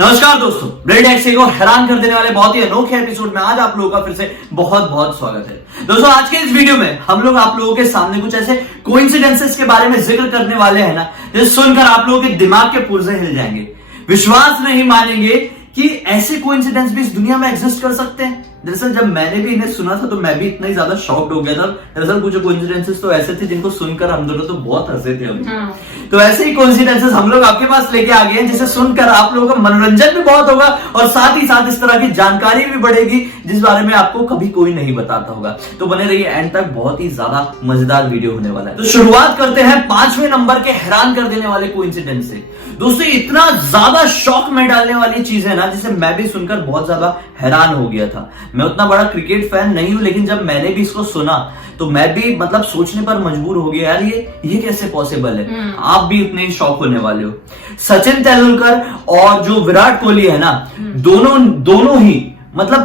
नमस्कार दोस्तों, bread XC को हैरान कर देने वाले बहुत ही अनोखे एपिसोड में आज आप लोगों का फिर से बहुत बहुत स्वागत है। दोस्तों आज के इस वीडियो में हम लोग आप लोगों के सामने कुछ ऐसे कोइंसिडेंसेस के बारे में जिक्र करने वाले हैं ना, जो सुनकर आप लोगों के दिमाग के पुर्जे हिल जाएंगे। विश्वास नहीं मानेंगे कि ऐसे कोइंसिडेंस भी इस दुनिया में एग्जिस्ट कर सकते हैं। दरअसल जब मैंने भी इन्हें सुना था तो मैं भी इतना ही ज्यादा शॉक्ड हो गया था। दरअसल कुछ कोइंसिडेंसेस तो ऐसे थे जिनको सुनकर हम दोनों तो बहुत हंसे थे हम। तो ऐसे ही कोइंसिडेंसेस हम लोग आपके पास लेके आ गए हैं, जिसे सुनकर आप लोगों का मनोरंजन भी बहुत होगा और साथ ही साथ इस तरह की जानकारी भी बढ़ेगी जिस बारे में आपको कभी कोई नहीं बताता होगा। तो बने रहिए एंड तक, बहुत ही ज्यादा मजेदार वीडियो होने वाला है। तो शुरुआत करते हैं 5वें नंबर के हैरान कर देने वाले कोइंसिडेंस से। दोस्तों इतना ज्यादा शॉक में डालने वाली चीज है ना, जिसे मैं भी सुनकर बहुत ज्यादा हैरान हो गया था। मैं उतना बड़ा क्रिकेट फैन नहीं हूं, लेकिन जब मैंने भी इसको सुना तो मैं भी सोचने पर मजबूर हो गया, यार ये कैसे पॉसिबल है। आप भी उतने ही शॉक होने वाले हो। सचिन तेंदुलकर और जो विराट कोहली है ना, दोनों ही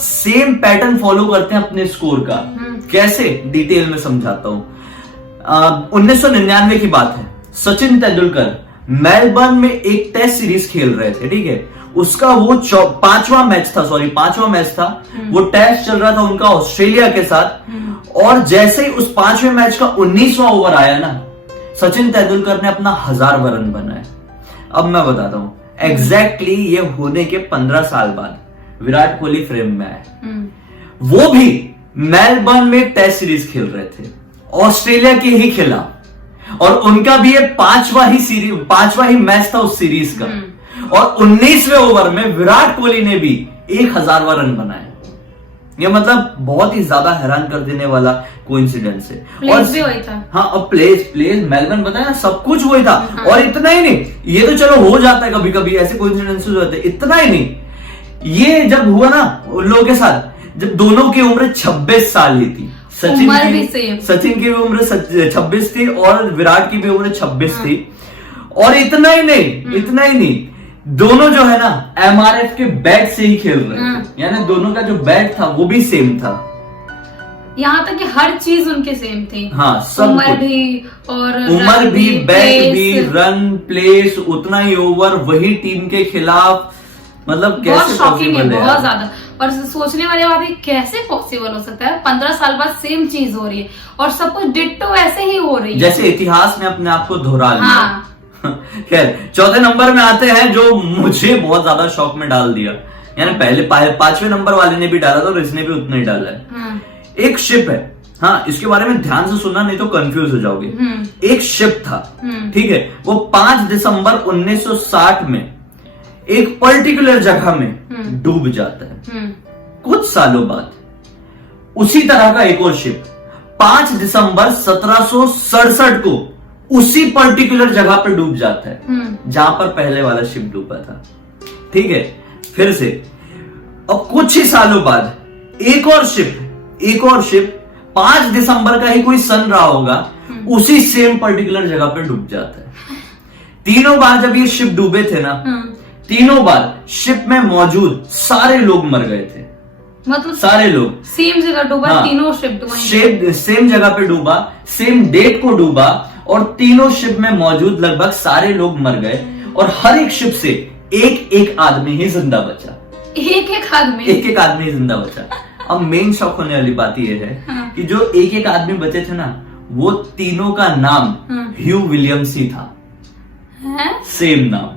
सेम पैटर्न फॉलो करते हैं अपने स्कोर का। कैसे, डिटेल में समझाता हूं। 1999 की बात है। सचिन तेंदुलकर मेलबर्न में एक टेस्ट सीरीज खेल रहे थे, ठीक है। उसका वो पांचवा मैच था। वो टेस्ट चल रहा था उनका ऑस्ट्रेलिया के साथ, और जैसे ही उस 5वें मैच का 19वां ओवर आया ना, सचिन तेंदुलकर ने अपना 1000वां रन बनाया। अब मैं बताता हूं एग्जैक्टली ये होने के 15 साल बाद विराट कोहली फ्रेम में आए। वो भी मेलबर्न में टेस्ट सीरीज खेल रहे थे ऑस्ट्रेलिया के ही खिलाफ, और उनका भी ये पांचवा ही मैच था उस सीरीज का, और 19वें ओवर में विराट कोहली ने भी 1000वां रन बनाया। ये बहुत ही ज्यादा हैरान कर देने वाला कोइंसिडेंस है। और भी वही था। हाँ, और प्लेस मेलबर्न बताया, सब कुछ वही था। और इतना ही नहीं, ये तो चलो हो जाता है कभी कभी, ऐसे कोइंसिडेंसेस होते हैं। इतना ही नहीं, ये जब हुआ ना उन लोगों के साथ, जब दोनों की उम्र 26 साल ही थी। सचिन की भी उम्र 26 थी और विराट की भी उम्र 26 थी। और इतना ही नहीं, दोनों जो है ना MRF के बैट से ही खेल रहे थे, यानी दोनों का जो बैट था वो भी सेम था। यहाँ तक कि हर चीज उनके सेम थी। हाँ, सब उम्र भी, बैट भी, रन, प्लेस, उतना ही ओवर, वही टीम के खिलाफ। बहुत शॉकिंग है, बहुत ज्यादा। और सोचने वाली बात है, कैसे पॉसिबल हो सकता है 15 साल बाद सेम चीज हो रही है और सब कुछ डिट्टो ऐसे ही हो रही है, जैसे इतिहास ने अपने आप को दोहरा लिया। खैर, चौथे नंबर में आते हैं, जो मुझे बहुत ज्यादा शॉक में डाल दिया। यानी पहले 5वें नंबर वाले ने भी डाला था और इसने भी उतना ही डाला है। एक शिप है, हाँ, इसके बारे में ध्यान से सुनना, नहीं तो कंफ्यूज हो जाओगे। एक शिप था, ठीक है, वो 5 दिसंबर 1960 में एक पर्टिकुलर जगह में डूब जाता है। कुछ सालों बाद उसी तरह का एक और शिप 5 दिसंबर 1767 को उसी पर्टिकुलर जगह पर डूब जाता है जहां पर पहले वाला शिप डूबा था, ठीक है। फिर से अब कुछ ही सालों बाद एक और शिप 5 दिसंबर का ही कोई सन रहा होगा, उसी सेम पर्टिकुलर जगह पर डूब जाता है। तीनों बार जब ये शिप डूबे थे ना, तीनों बार शिप में मौजूद सारे लोग मर गए थे। सारे लोग सेम जगह डूबा। हाँ, तीनों शिप सेम जगह पे डूबा, सेम डेट को डूबा, और तीनों शिप में मौजूद लगभग सारे लोग मर गए, और हर एक शिप से एक आदमी ही जिंदा बचा। एक आदमी जिंदा बचा। अब मेन शॉक होने वाली बात यह है कि जो एक आदमी बचे थे ना, वो तीनों का नाम ह्यू विलियम्स ही था। सेम नाम,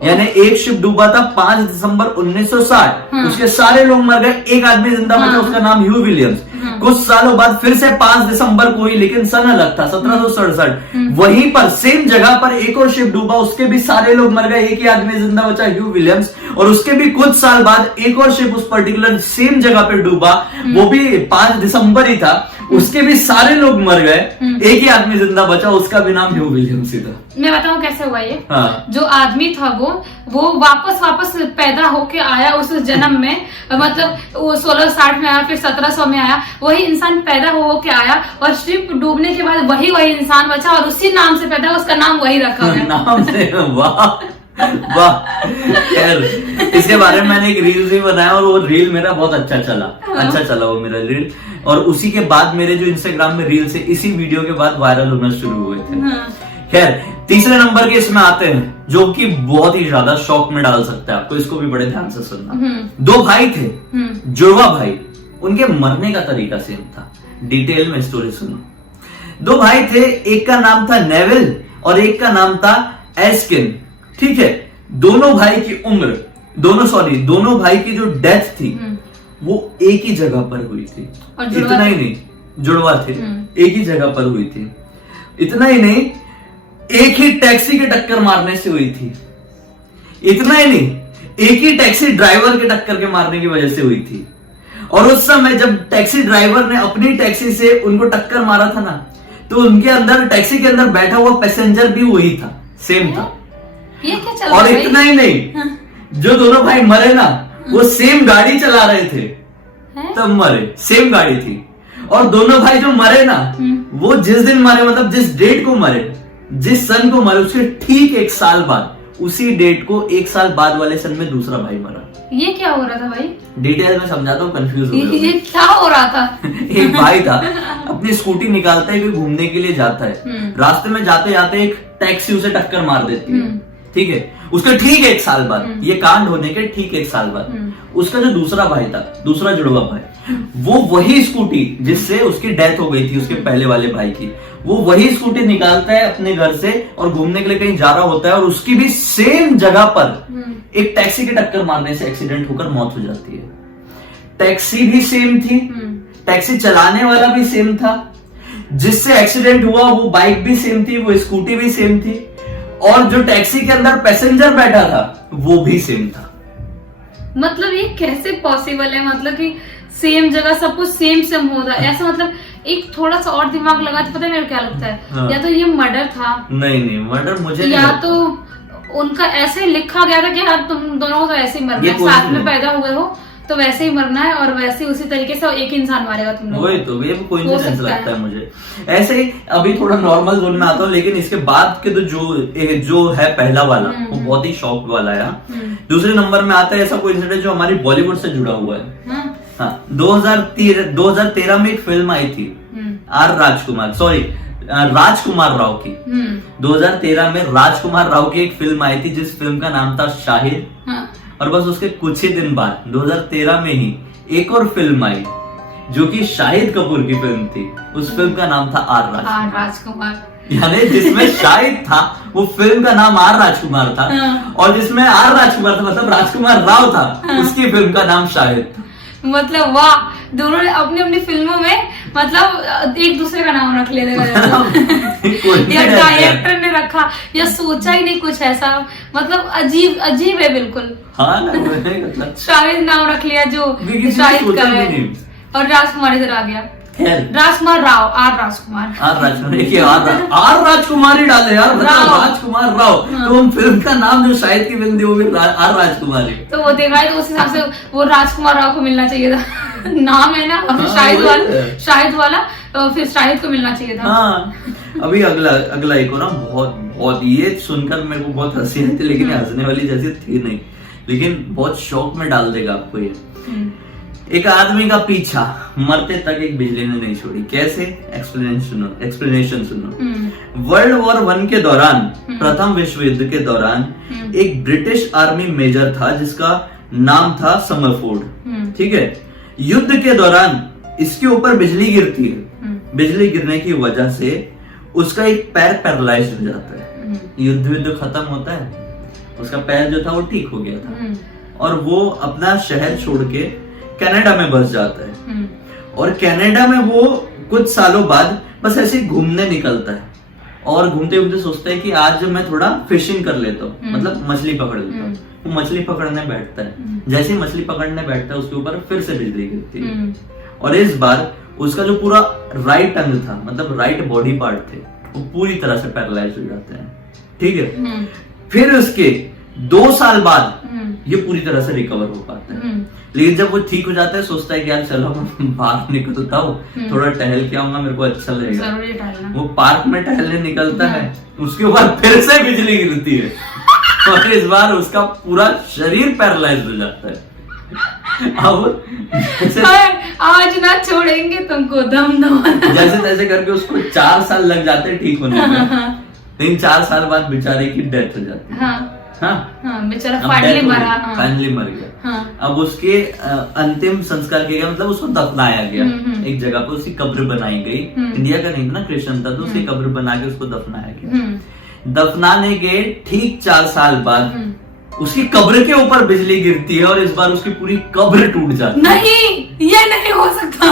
यानी एक शिप डूबा था 5 दिसंबर 1960, उसके सारे लोग मर गए, एक आदमी जिंदा बचा, उसका नाम ह्यू विलियम्स। कुछ सालों बाद फिर से 5 दिसंबर को ही, लेकिन सन अलग था, 1767, वहीं पर सेम जगह पर एक और शिप डूबा, उसके भी सारे लोग मर गए, एक ही आदमी जिंदा बचा, ह्यू विलियम्स। और उसके भी कुछ साल बाद एक और शिप उस पर्टिकुलर सेम जगह पर डूबा, वो भी 5 दिसंबर ही था, उसके भी सारे लोग मर गए, एक ही आदमी जिंदा बचा, उसका भी नाम ह्यू विलियम्स ही था। मैं बताऊं कैसे हुआ ये। हाँ। जो आदमी था वो वापस पैदा होके आया उस जन्म में, वो 1660 में आया, फिर 1700 में आया, वही इंसान पैदा होके आया, और शिप डूबने के बाद वही इंसान बचा, और उसी नाम से पैदा, उसका नाम वही रखा गया। नाम से, वाह खैर, इसके बारे में मैंने एक रील भी बनाया, और वो रील मेरा बहुत अच्छा चला वो मेरा रील। और उसी के बाद मेरे जो इंस्टाग्राम में रील से इसी वीडियो के बाद वायरल होना शुरू हुए थे। खैर, तीसरे नंबर के इसमें आते हैं जो कि बहुत ही ज्यादा शॉक में डाल सकता है आपको, इसको भी बड़े ध्यान से सुनना। दो भाई थे, जुड़वा भाई, उनके मरने का तरीका सेम था। डिटेल में स्टोरी सुनो। दो भाई थे, एक का नाम था नेविल और एक का नाम था एस्किन। ठीक है, दोनों भाई की उम्र, दोनों भाई की जो डेथ थी वो एक ही जगह पर हुई थी। इतना ही नहीं, जुड़वा थे, एक ही जगह पर हुई थी। इतना ही नहीं, एक ही टैक्सी के टक्कर मारने से हुई थी। इतना ही नहीं, एक ही टैक्सी ड्राइवर के टक्कर के मारने की वजह से हुई थी। और उस समय जब टैक्सी ड्राइवर ने अपनी टैक्सी से उनको टक्कर मारा था ना, तो उनके अंदर, टैक्सी के अंदर बैठा हुआ पैसेंजर भी वही था, सेम था। ये क्या चल रहा और है? इतना ही नहीं, जो दोनों भाई मरे ना, वो सेम गाड़ी चला रहे थे तब मरे, सेम गाड़ी थी। और दोनों भाई जो मरे ना, वो जिस दिन मरे, मतलब जिस डेट को मरे, जिस सन को मरे, उससे ठीक 1 साल बाद, उसी डेट को 1 साल बाद वाले सन में दूसरा भाई मरा। ये क्या हो रहा था भाई? डिटेल में समझाता हूँ, कंफ्यूज हो गए। ये क्या हो रहा था? एक भाई था, अपनी स्कूटी निकालता है, कोई घूमने के लिए जाता है। रास्ते में जाते जाते एक टैक्सी उसे टक्कर मार देती है। ठीक है, उसके ठीक 1 साल बाद, ये कांड होने के ठीक 1 साल बाद, उसका जो दूसरा भाई था, दूसरा जुड़वा भाई, वो वही स्कूटी जिससे उसकी डेथ हो गई थी, उसके पहले वाले भाई की, वो वही स्कूटी निकालता है अपने घर से और घूमने के लिए कहीं जा रहा होता है, और उसकी भी सेम जगह पर एक टैक्सी की टक्कर मारने से एक्सीडेंट होकर मौत हो जाती है। टैक्सी भी सेम थी, टैक्सी चलाने वाला भी सेम था, जिससे एक्सीडेंट हुआ वो बाइक भी सेम थी, वो स्कूटी भी सेम थी, और जो टैक्सी के अंदर पैसेंजर बैठा था वो भी सेम था। मतलब ये कैसे पॉसिबल है? मतलब कि सेम जगह सब कुछ सेम होता है ऐसा? मतलब एक थोड़ा सा और दिमाग लगा तो पता है मेरे क्या लगता है, हाँ। या तो ये मर्डर था, नहीं मर्डर मुझे या तो उनका ऐसे लिखा गया था कि हाँ तुम दोनों को तो ऐसे ही मरना है, साथ में पैदा हुए हो तो वैसे ही मरना है, और वैसे उसी तरीके से एक इंसान मारेगा तुम लोग। वही तो, ये कोइंसिडेंस लगता है मुझे। ऐसे ही अभी थोड़ा नॉर्मल जोन में आता हूँ, लेकिन इसके बाद के तो जो है पहला वाला, वो बहुत ही शॉक वाला है। दूसरे नंबर में आता है ऐसा कोइंसिडेंस जो हमारी बॉलीवुड से जुड़ा हुआ है। हाँ, 2013 में एक फिल्म आई थी राजकुमार राव की। 2013 में राजकुमार राव की एक फिल्म आई थी, जिस फिल्म का नाम था शाहिद। और बस उसके कुछ ही दिन बाद 2013 में ही एक और फिल्म आई जो कि शाहिद कपूर की फिल्म थी। उस फिल्म का नाम था आर राजकुमार, यानी जिसमें शाहिद था वो फिल्म का नाम आर राजकुमार था, और जिसमें आर राजकुमार था मतलब राजकुमार राव था, उसकी फिल्म का नाम शाहिद था। मतलब वाह, दोनों ने अपनी अपनी फिल्मों में मतलब एक दूसरे का नाम रख लेते या डायरेक्टर ने रखा या सोचा ही नहीं कुछ ऐसा, मतलब अजीब है बिल्कुल। हाँ ना, मतलब शाहिद नाम रख लिया जो शाहिद का है, और राजकुमार इधर आ गया। राजकुमार राव, आर राजकुमार, देखिए आर राजकुमार ही डाले यार, राजकुमार राव। तो हम फिल्म का नाम जो शाहिद की फिल्म थी वो भी आर राजकुमार है। तो वो देखा तो उस हिसाब से वो राजकुमार राव को मिलना चाहिए था। नाम है ना, अब शाहिद वाला तो फिर शाहिद को मिलना चाहिए था। हाँ, अभी अगला एक और ना, बहुत ये सुनकर मेरे को बहुत हंसी आई थी, लेकिन हंसने वाली जैसी थी नहीं, लेकिन बहुत शौक में डाल देगा आपको ये। एक आदमी का पीछा मरते तक एक बिजली ने नहीं छोड़ी। कैसे? एक्सप्लेनेशन सुनो। वर्ल्ड वॉर 1 के दौरान, प्रथम विश्व युद्ध के दौरान, एक ब्रिटिश आर्मी मेजर था जिसका नाम था समरफोर्ड। ठीक है, युद्ध के दौरान इसके ऊपर बिजली गिरती है। बिजली गिरने की वजह से उसका एक पैर पैरालाइज हो जाता है। युद्ध खत्म होता है, उसका पैर जो था वो ठीक हो गया था, और वो अपना शहर छोड़ के कनाडा में बस जाता है। और कनाडा में वो कुछ सालों बाद बस ऐसे घूमने निकलता है, और घूमते घूमते सोचता है कि आज मैं थोड़ा फिशिंग कर लेता हूँ, मतलब मछली पकड़ लेता हूँ। वो मछली पकड़ने बैठता है, जैसे ही मछली पकड़ने बैठता है उसके ऊपर फिर से बिजली गिरती है, और इस बार उसका जो पूरा राइट अंग था, मतलब राइट बॉडी पार्ट थे, वो पूरी तरह से पैरालाइज हो जाते हैं। ठीक है, फिर उसके 2 साल बाद ये पूरी तरह से रिकवर हो पाता है। लेकिन जब वो ठीक हो जाता है, सोचता है कि यार चलो मैं बाहर निकलता हूँ, थोड़ा टहल के आऊंगा, मेरे को अच्छा लगेगा। वो पार्क में टहलने निकलता है, उसके बाद फिर से बिजली गिरती है, और इस बार उसका पूरा शरीर पैरालाइज हो जाता है। अब आज ना छोड़ेंगे तुमको, दम दम जैसे तैसे करके उसको 4 साल लग जाते हैं ठीक होने में। लेकिन 4 साल बाद बेचारे की डेथ हो जाती है। हाँ बेचारा फाइनली मरा। फाइनली मर गया। हाँ। अब उसके अंतिम संस्कार किया गया, मतलब उसको दफनाया गया एक जगह पे, उसकी कब्र बनाई गई। इंडिया का नहीं था ना, क्रिश्चियन था, तो उसकी कब्र बना के उसको दफनाया गया। दफनाने के ठीक 4 साल बाद उसकी कब्र के ऊपर बिजली गिरती है और इस बार उसकी पूरी कब्र टूट जाती है। नहीं, ये नहीं हो सकता।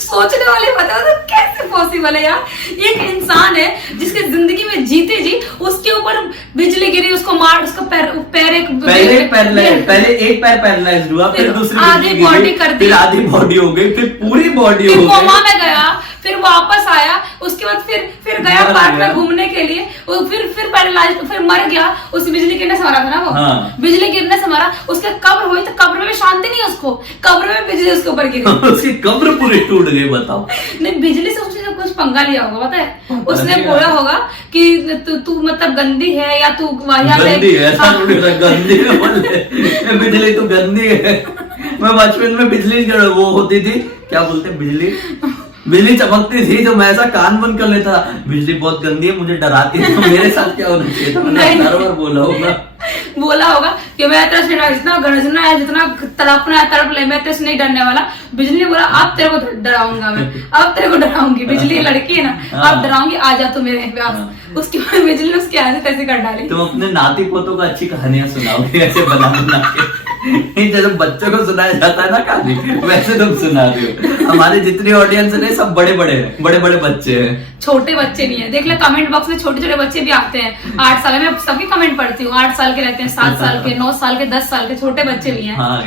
सोचने वाले बताओ तो कैसे पॉसिबल है यार। एक इंसान है जिसके जिंदगी में जीते जी उसके ऊपर बिजली गिरी, उसको मार, उसका पहले एक पैर पैरालाइज्ड हुआ, फिर दूसरी आधी बॉडी कर दी, फिर आधी बॉडी हो गई, फिर पूरी बॉडी हो गई, कोमा में गया, फिर वापस आया, उसके बाद फिर गया पार्क में घूमने के लिए, फिर पैरालाइज्ड, फिर मर गया। उस बिजली गिरने से मरा था ना वो। हाँ। बिजली गिरने से मरा, उसके कब्र हुई तो कब्र में भी शांति नहीं, उसको कब्र में बिजली उसके ऊपर गिरी। उसकी कब्र पूरी टूट गई, बताओ। नहीं, बिजली से उसने कुछ पंगा लिया होगा, पता है। उसने बोला होगा कि तू मतलब गंदी है या तू गंदी है, ऐसा गंदी है, बिजली तो गंदी है। मैं बचपन में बिजली वो होती थी, क्या बोलते हैं, बिजली चमकती थी तो मैं ऐसा कान बंद कर लेता था, बिजली बहुत गंदी है, मुझे डराती है, तो मेरे साथ क्या होना चाहिए था, मैंने हर बार बोला होगा कि मैं तेरे से जितना गरजना है, जितना तड़पना है तड़प ले, मैं तेरे से नहीं डरने वाला। बिजली ने बोला अब तेरे को डराऊंगा मैं, अब तेरे को डराऊंगी। बिजली लड़की है ना, अब डराऊंगी, आ जा तू मेरे पास। उसके बाद बिजली ने उसकी आदत ऐसे कर डाली। तुम अपने नाती पोतों को अच्छी कहानियां सुनाओगे ऐसे बना के, जैसे बच्चों को सुनाया जाता है ना कहानी, वैसे तुम सुना रही हो। हमारे जितनी ऑडियंस है सब बड़े बड़े बच्चे हैं, छोटे बच्चे नहीं है। देख ले कमेंट बॉक्स में छोटे बच्चे भी आते हैं। 8 साल में सबकी कमेंट पढ़ती हूँ, 8 साल के रहते हैं, 7 साल के, 9 साल के, 10 साल के छोटे बच्चे भी हैं। हाँ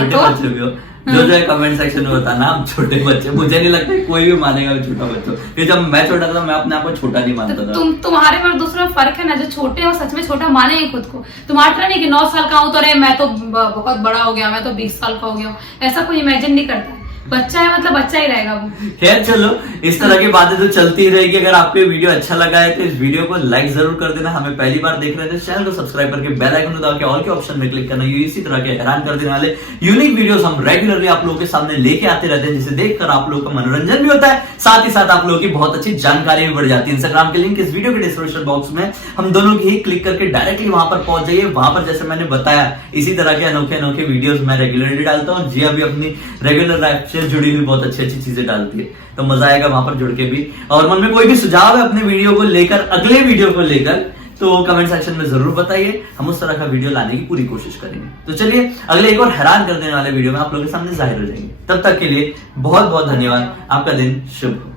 छोटे बच्चे भी हो, जो है कमेंट सेक्शन में बताना आप छोटे बच्चे। मुझे नहीं लगता कोई भी मानेगा छोटा बच्चों, कि जब मैं छोटा था मैं अपने आप को छोटा नहीं मानता था। तुम्हारे और दूसरों में फर्क है ना, जो छोटे हो सच में छोटा मानेंगे खुद को। तुम्हारा तरह नहीं कि 9 साल का हूं तो अरे मैं तो बहुत बड़ा हो गया, मैं तो 20 साल का हो गया हूँ, ऐसा कोई इमेजिन नहीं करता। बच्चा है मतलब बच्चा ही रहेगा वो। खैर चलो, इस तरह की बातें तो चलती ही रहेगी। अगर आपको ये वीडियो अच्छा लगा है तो इस वीडियो को लाइक जरूर कर देना। हमें पहली बार देख रहे थे, चैनल को सब्सक्राइब करके बेल आइकन दबा के ऑल के ऑप्शन में क्लिक करना। इसी तरह के हैरान कर देने वाले यूनिक वीडियोस हम रेगुलरली आप लोगों के सामने लेके आते रहते हैं, जिसे देखकर आप लोगों का मनोरंजन भी होता है, साथ ही साथ आप लोगों की बहुत अच्छी जानकारी भी बढ़ जाती है। इंस्टाग्राम के लिंक इस वीडियो के डिस्क्रिप्शन बॉक्स में हम दोनों की ही क्लिक करके डायरेक्टली वहां पर पहुंच जाइए। वहां पर जैसे मैंने बताया इसी तरह के अनोखे वीडियोस मैं रेगुलरली डालता हूँ। जिया भी अपनी रेगुलर लाइफ से जुड़ी हुई बहुत अच्छी चीजें डालती है, तो मजा आएगा वहां पर जुड़ के भी। और मन में कोई भी सुझाव है अपने वीडियो को लेकर, अगले वीडियो को लेकर, तो कमेंट सेक्शन में जरूर बताइए। हम उस तरह का वीडियो लाने की पूरी कोशिश करेंगे। तो चलिए अगले एक और हैरान कर देने वाले वीडियो में आप लोगों के सामने जाहिर हो जाएंगे। तब तक के लिए बहुत बहुत धन्यवाद। आपका दिन शुभ हो।